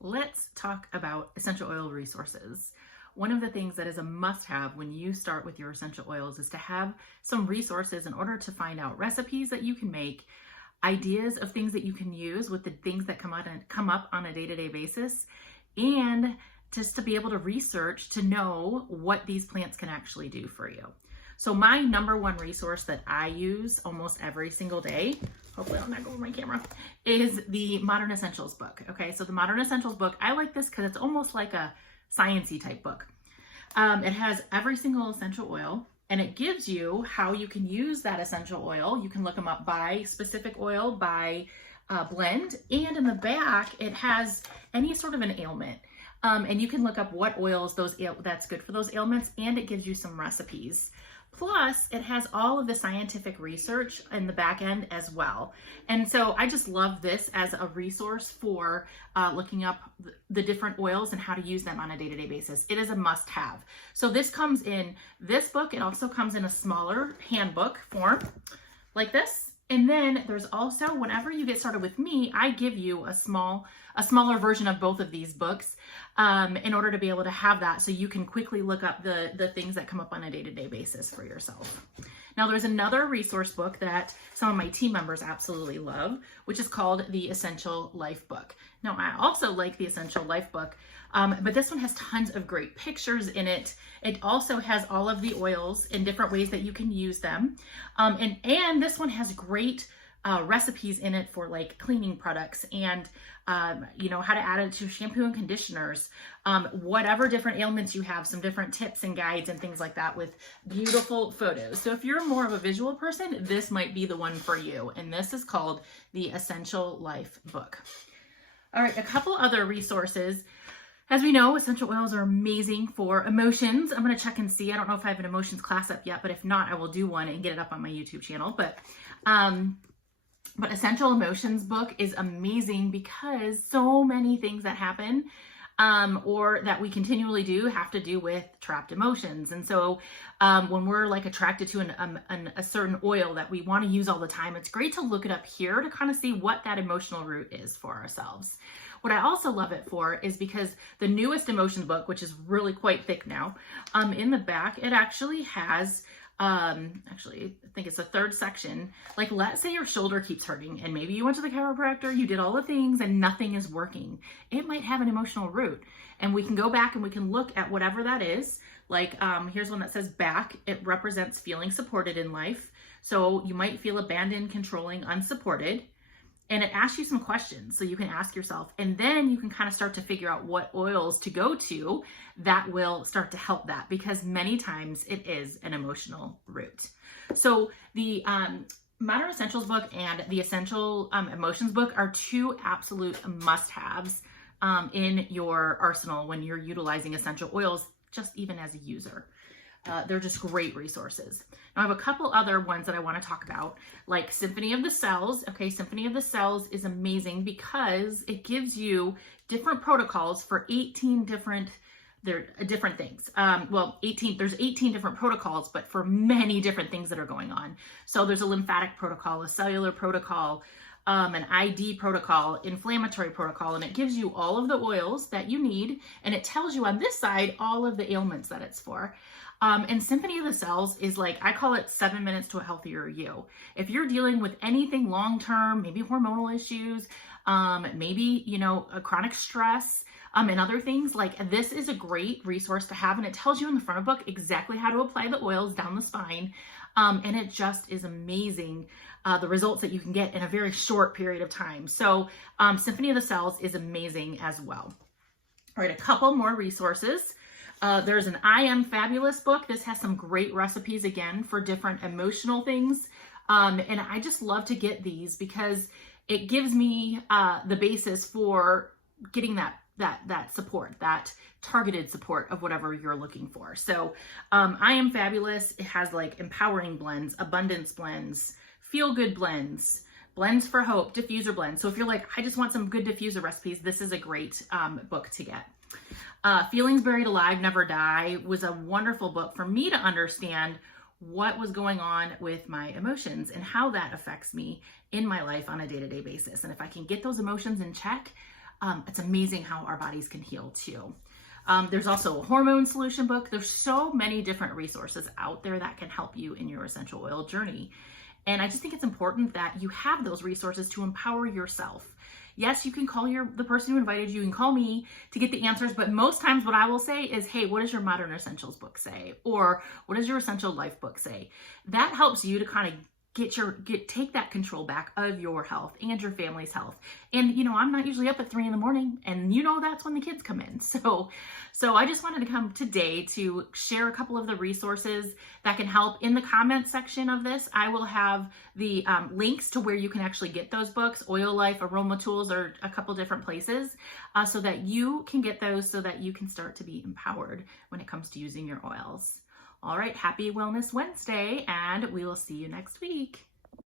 let's talk about essential oil resources. One of the things that is a must-have when you start with your essential oils is to have some resources in order to find out recipes that you can make, ideas of things that you can use with the things that come up on a day-to-day basis, and just to be able to research to know what these plants can actually do for you. So my number one resource that I use almost every single day, hopefully I'll not go over my camera, is the Modern Essentials book. Okay, so the Modern Essentials book, I like this because it's almost like a sciencey type book. It has every single essential oil, and it gives you how you can use that essential oil. You can look them up by specific oil, by blend, and in the back it has any sort of an ailment. And you can look up what oils that's good for those ailments, and it gives you some recipes. Plus, it has all of the scientific research in the back end as well. And so I just love this as a resource for looking up the different oils and how to use them on a day-to-day basis. It is a must-have. So this comes in this book. It also comes in a smaller handbook form like this. And then there's also, whenever you get started with me, I give you a smaller version of both of these books in order to be able to have that so you can quickly look up the things that come up on a day-to-day basis for yourself. Now there's another resource book that some of my team members absolutely love, which is called the Essential Life book. Now I also like the Essential Life book, but this one has tons of great pictures in it. It also has all of the oils in different ways that you can use them. And this one has great recipes in it for like cleaning products and how to add it to shampoo and conditioners, whatever different ailments you have, some different tips and guides and things like that with beautiful photos. So if you're more of a visual person, this might be the one for you. And this is called the Essential Life book. All right, a couple other resources. As we know, essential oils are amazing for emotions. I'm going to check and see. I don't know if I have an emotions class up yet, but if not, I will do one and get it up on my YouTube channel. But Essential Emotions book is amazing because so many things that happen or that we continually do have to do with trapped emotions. And so when we're like attracted to a certain oil that we want to use all the time, it's great to look it up here to kind of see what that emotional root is for ourselves. What I also love it for is because the newest emotions book, which is really quite thick now, in the back, it actually has actually, I think it's the third section. Like, let's say your shoulder keeps hurting and maybe you went to the chiropractor, you did all the things and nothing is working. It might have an emotional root, and we can go back and we can look at whatever that is. Like, here's one that says back. It represents feeling supported in life. So you might feel abandoned, controlling, unsupported. And it asks you some questions so you can ask yourself, and then you can kind of start to figure out what oils to go to that will start to help that, because many times it is an emotional root. So the Modern Essentials book and the Essential Emotions book are two absolute must-haves in your arsenal when you're utilizing essential oils, just even as a user. They're just great resources. Now I have a couple other ones that I want to talk about, like Symphony of the Cells. Okay, Symphony of the Cells is amazing because it gives you different protocols for 18 different things. There's 18 different protocols, but for many different things that are going on. So there's a lymphatic protocol, a cellular protocol, an ID protocol, inflammatory protocol, and it gives you all of the oils that you need, and it tells you on this side all of the ailments that it's for. And Symphony of the Cells is like, I call it 7 minutes to a healthier you. If you're dealing with anything long-term, maybe hormonal issues, maybe, a chronic stress, and other things, like this is a great resource to have. And it tells you in the front of the book exactly how to apply the oils down the spine. And it just is amazing, the results that you can get in a very short period of time. So Symphony of the Cells is amazing as well. All right, a couple more resources. There's an I Am Fabulous book. This has some great recipes, again, for different emotional things. And I just love to get these because it gives me the basis for getting that support, that targeted support of whatever you're looking for. So I Am Fabulous. It has like empowering blends, abundance blends, feel good blends, blends for hope, diffuser blends. So if you're like, I just want some good diffuser recipes, this is a great book to get. Feelings Buried Alive, Never Die was a wonderful book for me to understand what was going on with my emotions and how that affects me in my life on a day-to-day basis. And if I can get those emotions in check, It's amazing how our bodies can heal too. There's also a hormone solution book. There's so many different resources out there that can help you in your essential oil journey. And I just think it's important that you have those resources to empower yourself. Yes, you can call the person who invited you, you can call me to get the answers, but most times what I will say is, hey, what does your Modern Essentials book say? Or what does your Essential Life book say? That helps you to kind of take that control back of your health and your family's health. And I'm not usually up at 3 a.m, and that's when the kids come in. So I just wanted to come today to share a couple of the resources that can help. In the comments section of this, I will have the links to where you can actually get those books. Oil Life, Aroma Tools are a couple different places so that you can get those, so that you can start to be empowered when it comes to using your oils. All right, happy Wellness Wednesday, and we will see you next week.